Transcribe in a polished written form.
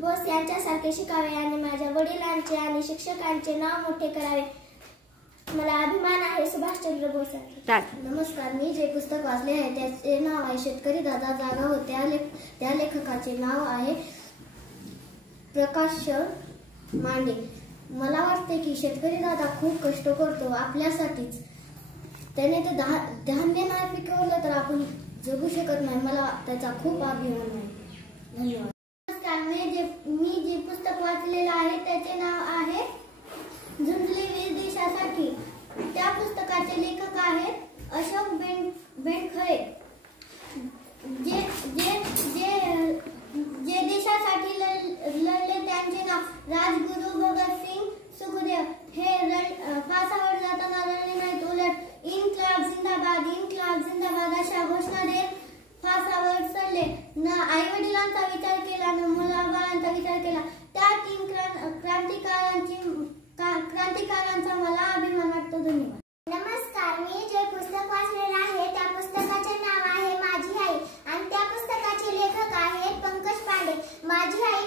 बोस यांच्यासारखे शिकावे आणि माझ्या वडिलांचे आणि शिक्षकांचे नाव मोठे करावे. मला अभिमान आहे सुभाषचंद्र बोस. नमस्कार, मी जे पुस्तक वाचले आहे त्याचे नाव आहे शेतकरी दादा जागा हो. त्या लेखकाचे नाव आहे प्रकाश मांडे. मला वाटते की शेतकरी दादा खूप कष्ट करतो आपल्यासाठीच. त्याने ते धान्य नाही पिकवलं तर आपण जगू शकत नाही. मला त्याचा खूप अभिमान आहे. धन्यवाद. नमस्कार, मी जे पुस्तक वाचलेलं आहे त्याचे नाव आहे झुंजले वीर देशासाठी. त्या पुस्तकाचे लेखक आहेत अशोक बेंडखळे. जे जे जे जे देशासाठी लढले त्यांचे नाव राजगुरू भगतसिंग सुखदेव. हे फासावर जाताना रडले नाहीत, उलट इन्क्लाब जिंदाबाद, इन्क्लाब जिंदाबाद अशा घोषणा देत फासावर चढले. न आई वडिलांचा विचार केला न मुलाबाळांचा विचार केला. त्या 3 क्रांतिकारांचा मला अभिमान वाटतो. धन्यवाद. नमस्कार, मी जे पुस्तक वाचलेलं आहे त्या पुस्तकाचे नाव आहे माझी आई आणि त्या पुस्तकाचे लेखक आहेत पंकज पांडे. माझी आई